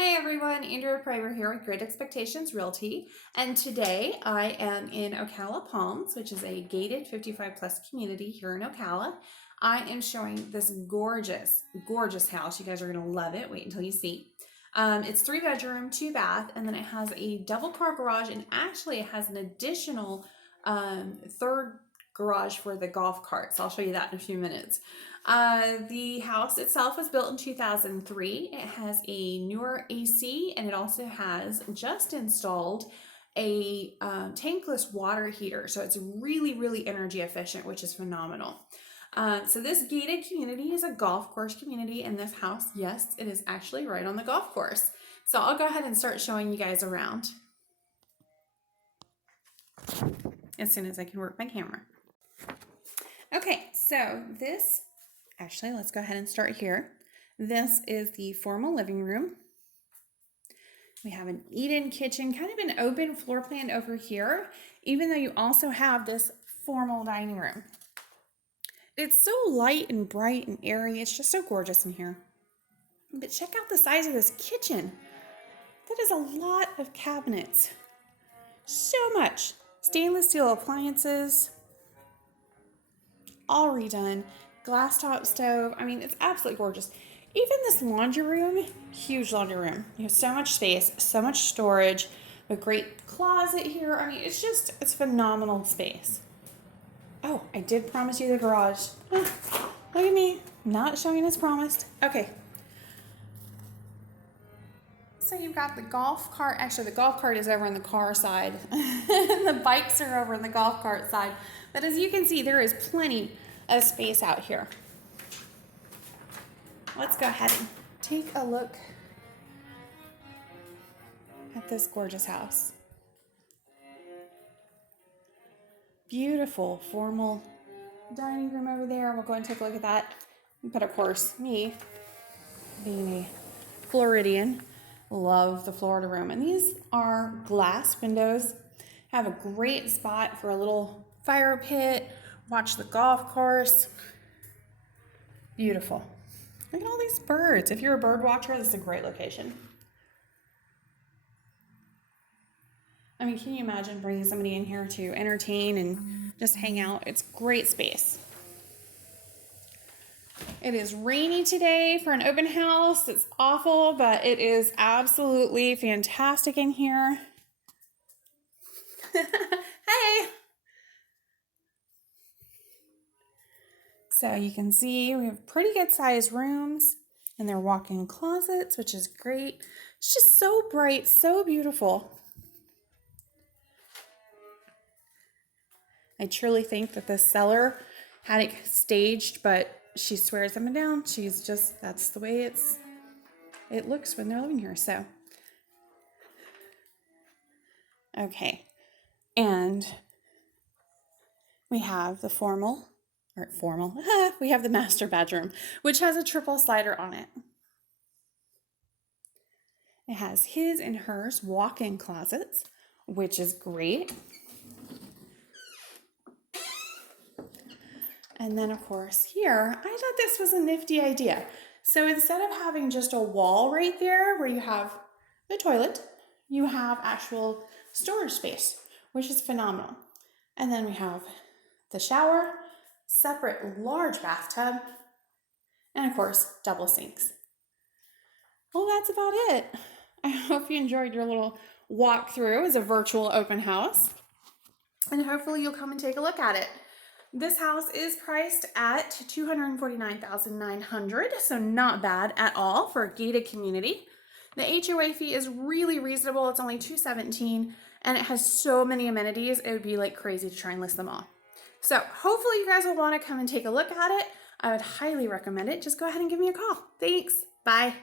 Hey everyone, Andrea Primer here with Great Expectations Realty, and today I am in Ocala Palms, which is a gated 55 plus community here in Ocala. I am showing this gorgeous, gorgeous house. You guys are gonna love it. Wait until you see. It's 3 bedroom, 2 bath, and then it has a double car garage, and actually it has an additional third garage for the golf cart. So I'll show you that in a few minutes. The house itself was built in 2003. It has a newer AC, and it also has just installed a tankless water heater. So it's really, really energy efficient, which is phenomenal. So this gated community is a golf course community, and this house, yes, it is actually right on the golf course. So I'll go ahead and start showing you guys around as soon as I can work my camera. Okay, so actually, let's go ahead and start here. This is the formal living room. We have an eat-in kitchen, kind of an open floor plan over here, even though you also have this formal dining room. It's so light and bright and airy. It's just so gorgeous in here. But check out the size of this kitchen. That is a lot of cabinets. So much. Stainless steel appliances, all redone. Glass top stove. I mean, it's absolutely gorgeous. Even this laundry room, huge laundry room. You have so much space, so much storage, a great closet here. I mean, it's phenomenal space. Oh, I did promise you the garage. Look at me, not showing as promised. Okay. So you've got the golf cart. Actually, the golf cart is over on the car side. And the bikes are over on the golf cart side. But as you can see, there is plenty of space out here. Let's go ahead and take a look at this gorgeous house. Beautiful formal dining room over there. We'll go and take a look at that. But of course, me being a Floridian, love the Florida room. And these are glass windows. Have a great spot for a little fire pit. Watch the golf course. Beautiful. Look at all these birds. If you're a bird watcher, this is a great location. I mean, can you imagine bringing somebody in here to entertain and just hang out? It's great space. It is rainy today for an open house. It's awful, but it is absolutely fantastic in here. Hey! So you can see we have pretty good sized rooms, and they're walk-in closets, which is great. It's just so bright, so beautiful. I truly think that the seller had it staged, but she swears up and down. That's the way it looks when they're living here. So, okay. And we have the we have the master bedroom, which has a triple slider on it. It has his and hers walk-in closets, which is great. And then, of course, here, I thought this was a nifty idea. So instead of having just a wall right there where you have the toilet, you have actual storage space, which is phenomenal. And then we have the shower, separate large bathtub, and of course, double sinks. Well, that's about it. I hope you enjoyed your little walkthrough as a virtual open house, and hopefully you'll come and take a look at it. This house is priced at $249,900, so not bad at all for a gated community. The HOA fee is really reasonable. It's only $217, and it has so many amenities. It would be like crazy to try and list them all. So hopefully you guys will want to come and take a look at it. I would highly recommend it. Just go ahead and give me a call. Thanks. Bye.